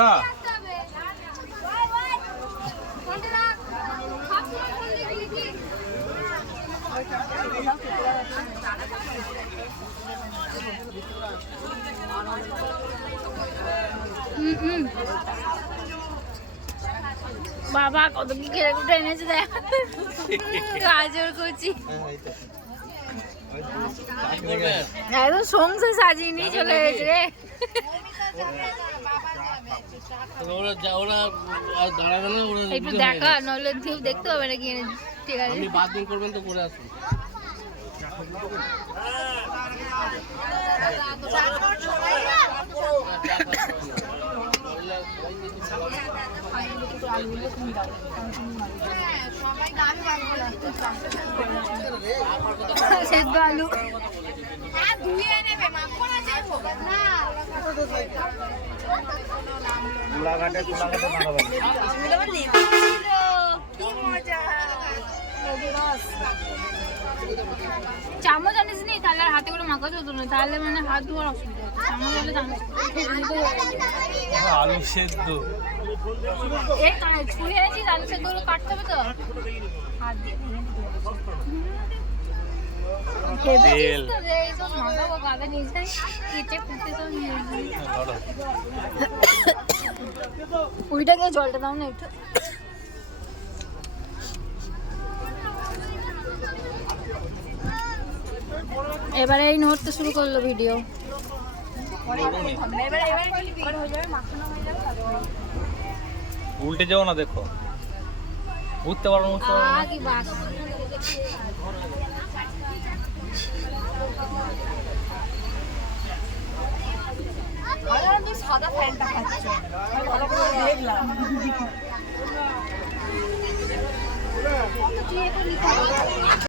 বর্ষা বাবা কত কি খেলে উঠে এনেছে দেখ গাজর কুচি একদম সংসার সাজিয়ে নিয়ে চলে গেছে রে। একটু দেখা নইলে ঢিউ দেখতে হবে নাকি এনে। ঠিক আছে আপনি বাথরুম করবেন তো করে আসুন। সেদ্ধ আলু চামচ আনিস নি তাহলে আর হাতে করে মাখাতে হতো না, তাহলে মানে হাত ধোয়ার অসুবিধা হতো। চামচ হলে চামচ আলু সেদ্ধ এই ছুঁয়ে আছিস, আলু সেদ্ধ গুলো কাটতে হবে তো হাত দিয়ে তেল এইসব মাখাবো গাদা নিয়ে যাই কেটে কুটে সব নিয়ে যাই। উইটা গিয়ে জলটা দাও না একটু। এবারে এই নড়তে শুরু করলো ভিডিও। উল্টে যাও না, দেখো উঠতে পারো না, উঠতে পারো না। কি বাস সাদা ফ্যানটা খাচ্ছে ভালো করে দেখলাম।